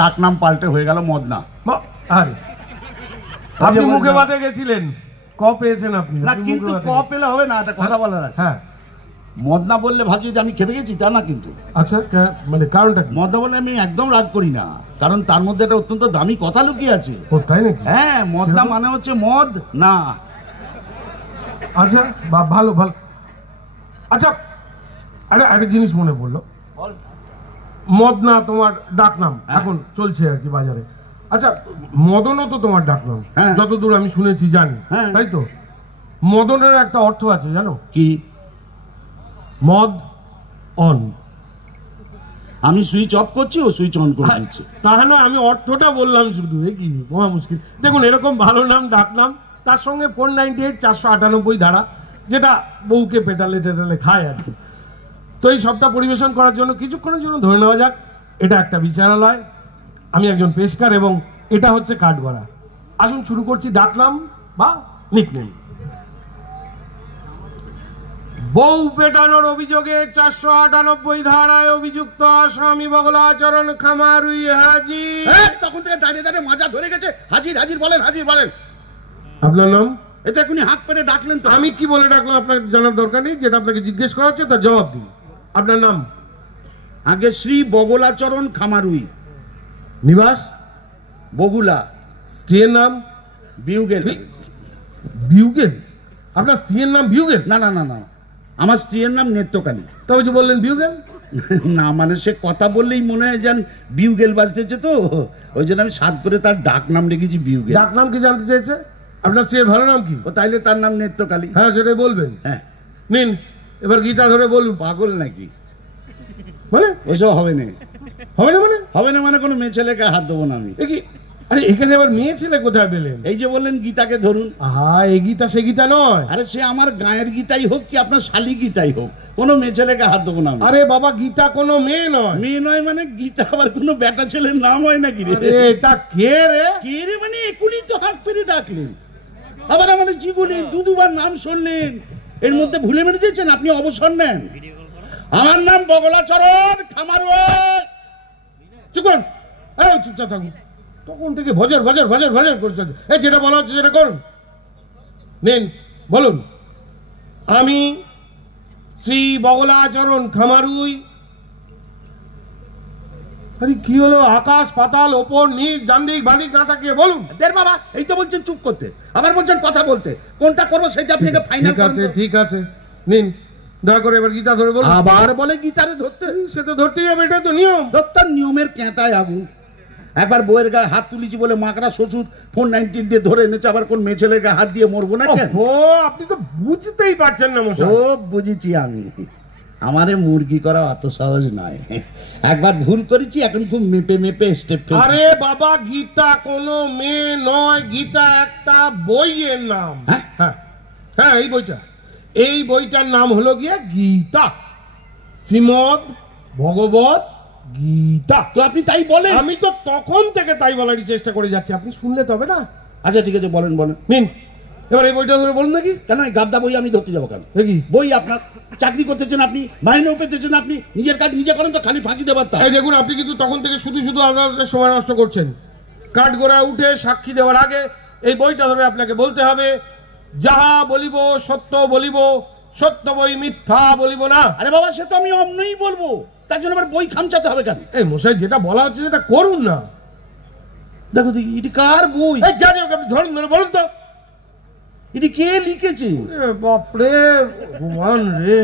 ডাক নাম পাল্টে হয়ে গেল মদনা। আরে আপনি মুখে বাদে গেছিলেন, ক পেয়েছেন আপনি? না কিন্তু ক পেলে হবে না, একটা কথা বলার আছে। হ্যাঁ, মদনা বললে ভাবছি যে আমি খেতে গেছি, তা না কিন্তু। আচ্ছা, মানে কারণটা কি? মদনা বলে আমি একদম রাগ করি না, কারণ তার মধ্যে একটা অত্যন্ত দামি কথা লুকিয়ে আছে। ও তাই নাকি? হ্যাঁ, মদনা মানে হচ্ছে মদ না। আচ্ছা, ভালো ভালো। আচ্ছা, আরে একটা জিনিস মনে পড়লো, মদনা তোমার ডাক নাম এখন চলছে আর কি বাজারে। আচ্ছা, মদনও তো তোমার ডাক নাম, যতদূর আমি শুনেছি জানি, তাই তো? মদনের একটা অর্থ আছে জানো কি? মদ অন। আমি সুইচ অফ করছি, ও সুইচ অন করে দিচ্ছে। তাহলে আমি অর্থটা বললাম শুধু, এ কি মহা মুশকিল। দেখুন, এরকম ভালো নাম, ডাক নাম, তার সঙ্গে 498 498 ধারা, যেটা বউকে পেটালে টেটালে খায় আর কি। তো এই সবটা পরিবেশন করার জন্য কিছুক্ষণের জন্য ধরে নেওয়া যাক এটা একটা বিচারালয়, আমি একজন পেশকার এবং এটা হচ্ছে কাঠগড়া। আসুন শুরু করছি ডাকনাম বা নিকনেম। বউ পেটানোর অভিযোগে 498 ধারায় অভিযুক্ত আসামি বগলাচরণ খামারুই হাজির। তখন থেকে দাঁড়িয়ে দাঁড়িয়ে মাজা ধরে গেছে। হাজির হাজির বলেন, হাজির বলেন। আপনার নাম? এটা এখনই হাত পেরে ডাকলেন তো। আমি কি বলে ডাকলাম আপনার জানার দরকার নেই, যেটা আপনাকে জিজ্ঞেস করা হচ্ছে তার জবাব দিন। আপনার নাম? আগে শ্রী বগলাচরণ খামারুই। নিবাস? বগুলা। স্ত্রীর নাম? বিউগেল। বিউগেল? আপনার স্ত্রীর নাম বিউগেল? না না না না, আমার স্ত্রীর নাম নেত্রকালী। তবে যে বললেন বিউগেল? না মানে সে কথা বললেই মনে হয় যেন বিউগেল বাজতেছে, তো ওই জন্য আমি সাত করে তার ডাক নাম রেখেছি বিউগেল। ডাক নাম কি জানতে চেয়েছে? আপনার স্ত্রীর ভালো নাম কি? ও তাইলে তার নাম নেত্রকালী। হ্যাঁ, সেটাই বলবেন। হ্যাঁ, নিন এবার গীতা ধরে বলুন। পাগল নাকি? মানে ওইসব হবে না। হবে না মানে? হবে না মানে কোনো মেয়ে ছেলেকে হাত দেবো না আমি। আরে এখানে আবার মেয়ে ছেলে কোথায় পেলেন? এই যে বললেন গীতাকে ধরুন। আহা, এই গীতা সে গীতা নয়। আরে সে আমার গায়ের গীতাই হোক কি আপনার শালি গীতাই হোক, কোনো মেয়ে ছেলেকে হাত দেবো না। আরে বাবা, গীতা কোনো মেয়ে নয়। মেয়ে নয় মানে গীতা আবার কোনো বেটা ছেলের নাম হয় নাকি রে? এটা কে রে? কে রে মানে এখনই তো হাত পেরে ডাকলেন, আবার আমাদের জীবনে দুবার নাম শুনলেন, এর মধ্যে ভুলে মেরে দিয়েছেন। আপনি অবসর নেন। আমার নাম বগলাচরণ খামারুই। চুপ করুন, চুপচাপ থাকুন। তখন থেকে ভজর ভজর ভজর ভজর করছে। এই যেটা বলা হচ্ছে সেটা করুন। নিন বলুন। আমি শ্রী বগলাচরণ খামারুই। আরে কি হলো? আকাশ পাতাল, ওপর নিচ, ডান দিক বাদিক না তাকিয়ে বলুন। দের বাবা, এই তো বলছেন চুপ করতে, আবার বলছেন কথা বলতে। কোনটা করবো সেটা আপনি ফাইনাল করুন। ঠিক আছে, নিন দয়া করে এবার গীতা ধরে বলুন। আবার বলে গীতারে ধরতে? সে তো ধরতেই হবে, এটা তো নিয়ম। ধরতাম নিয়মের ক্যাঁতায় আগুন। একবার বইয়ের গায়ে হাত তুলেছি বলে মাকড়া শ্বশুর 419 দিয়ে ধরে এনেছে, আবার কোন মেয়ে ছেলের গায়ে হাত দিয়ে মরবো না কেন? ও, আপনি তো বুঝতেই পারছেন না মশাই। ও বুঝেছি আমি, আমারে মুরগি করা অত সহজ নয়। একবার ভুল করেছি, এখন খুব মেপে মেপে স্টেপ। আরে বাবা, গীতা কোনো মেয়ে নয়, গীতা একটা বইয়ের নাম। হ্যাঁ হ্যাঁ, এই বইটার নাম হলো গিয়ে গীতা, শ্রীমদ ভগবত গীতা। তো আপনি তাই বলেন? আমি তো তখন থেকে তাই বলারই চেষ্টা করে যাচ্ছি, আপনি শুনলে তবে না। আচ্ছা ঠিক আছে, বলেন বলেন। নিন এবার এই বইটা ধরে বলুন নাকি। কেন এই গাবদা বই আমি ধরতে যাবো কেন? বই আপনার চাকরি করতেছেন, আপনি মাইনেও পেতেছেন, আপনি নিজের কাজ নিজে করেন, তো খালি ফাঁকি দেবার। তাই দেখুন, আপনি কিন্তু তখন থেকে শুধু শুধু আদালতের সময় নষ্ট করছেন। কাঠগড়ায় উঠে সাক্ষী দেওয়ার আগে এই বইটা ধরে আপনাকে বলতে হবে, যাহা বলিব সত্য বলিব, সত্য বই মিথ্যা বলিব না। আরে বাবা, সে তো আমি অমনই বলবো, তার জন্য আবার বই খামচাতে হবে কেন? এই মশাই, যেটা বলা হচ্ছে সেটা করুন না। দেখো দেখি এটি কার বই? জানি, ওকে আপনি ধরুন, ধরে বলুন তো এটি কে লিখেছে? বাপরে ভগবান রে,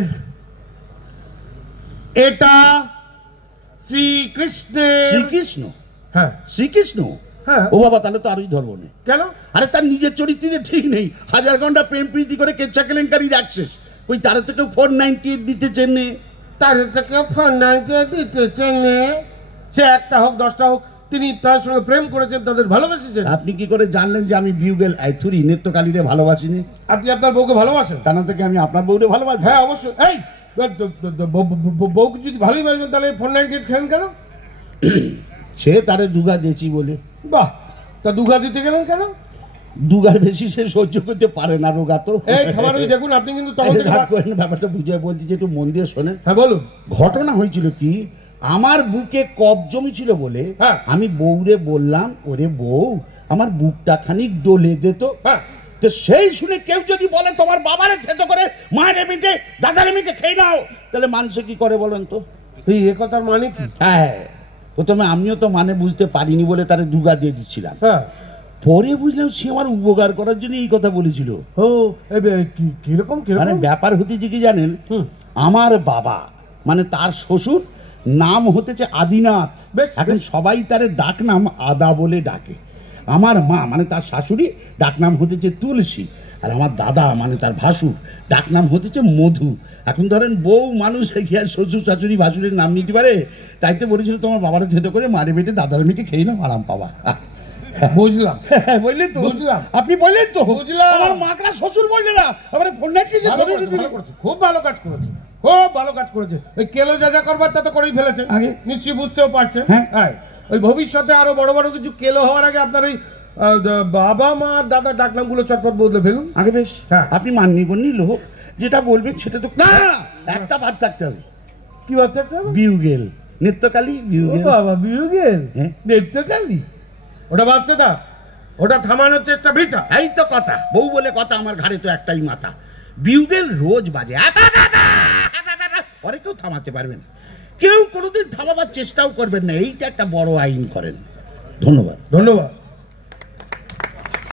এটা শ্রীকৃষ্ণের। শ্রীকৃষ্ণ? হ্যাঁ শ্রীকৃষ্ণ। হ্যাঁ। ও বাবা, তাহলে তো আরোই ধরবো না। কেন? আরে তার নিজের চরিত্রে ঠিক নেই, 1000 ঘন্টা প্রেম প্রীতি করে কেচ্ছা কেলেঙ্কারির অ্যাক্সেস। ওই তারা তো কেউ 498 দিতে চেনে, তাদের তো কেউ 498 দিতে চেনে। সে একটা হোক 10টা হোক, তিনি তার সঙ্গে প্রেম করেছেন, তাদের ভালোবেসেছেন। আপনি কি করে জানলেন যে আমি বিউগেল আইথুরি নেত্রকালীরে ভালোবাসিনি? আপনি আপনার বউকে ভালোবাসেন? তা না থেকে আমি আপনার বউরে ভালোবাসি? হ্যাঁ অবশ্যই। এই বউকে যদি ভালোই বাসবেন তাহলে 498 খেলেন কেন? সে তারে দুগা দিয়েছি বলে। বাহ, তা দুগা দিতে গেলেন কেন? দুগার বেশি সে সহ্য করতে পারে না, রোগা তো। এই খামারুই, দেখুন আপনি কিন্তু তখন থেকে ব্যাপারটা বুঝে বলছি যে একটু মন দিয়ে শোনেন। হ্যাঁ বলুন। ঘটনা হয়েছিল কি, আমার বুকে কফ জমি ছিল বলে হ্যাঁ। আমি বউরে বললাম, ওরে বউ আমার বুকটা খানিক ডলে দে তো। হ্যাঁ। তো সেই শুনে কেউ যদি বলে তোমার বাবারে থেতো করে মায়ের মিটে দাদার মিটে খেয়ে নাও, তাহলে মানুষ কি করে বলেন তো? এ কথার মানে কি? হ্যাঁ, প্রথমে আমিও তো মানে বুঝতে পারিনি বলে তারে দুগা দিয়ে দিচ্ছিলাম। হ্যাঁ। পরে বুঝলাম সে আমার উপকার করার জন্য এই কথা বলেছিল। ও কিরকম মানে ব্যাপার হতেছে কি জানেন, হুম। আমার বাবা মানে তার শ্বশুর নাম হতেছে আদিনাথ। বেশ, এখন বেশ। সবাই তার ডাক নাম আদা বলে ডাকে। আমার মা মানে তার শাশুড়ি ডাক নাম হতেছে তুলসী, আর আমার দাদা মানে তার ভাসুর ডাক নাম হতেছে মধু। এখন ধরেন বউ মানুষ কি আর শ্বশুর শাশুড়ি ভাসুরের নাম নিতে পারে? তাইতে বলেছিল তোমার বাবারে থেতো করে মারে বেটে দাদার মেয়েকে খেয়ে নাও, আরাম পাবা। বুঝলাম। বললেন তো? বুঝলাম। আপনি বললেন তো? বুঝলাম। আমার মাকড়া শ্বশুর বললে না, আমার ফোন খুব ভালো কাজ করেছে, খুব ভালো কাজ করেছে। ওই কেলো যা যা করবার তা তো করেই ফেলেছে, আগে নিশ্চয়ই বুঝতেও পারছে। হ্যাঁ। হ্যাঁ, ওই ভবিষ্যতে আরো বড় বড় কিছু কেলো হওয়ার আগে আপনার ওই বাবা মা আর দাদার ডাকনামগুলো চটপট বদলে ফেলুন। আগে বেশ। হ্যাঁ। আপনি মাননি বলনি লোক যেটা বলবেন সেটা তো না, একটা বাদ থাকতে হবে। কি বাচ্চা? বিউগেল, নিত্যকালী ও বিউগেল। বাবা, বিয়োগের হ্যাঁ। দেখতে কালি ওটা বাঁচতে দা, ওটা থামানোর চেষ্টা বৃথা। এই তো কথা, বউ বলে কথা, আমার ঘাড়ে তো একটাই মাথা। বিউগেল রোজ বাজে, পরে কেউ থামাতে পারবেন না। কেউ কোনোদিন থামাবার চেষ্টাও করবেন না, এইটা একটা বড় আইন করেন। ধন্যবাদ। ধন্যবাদ।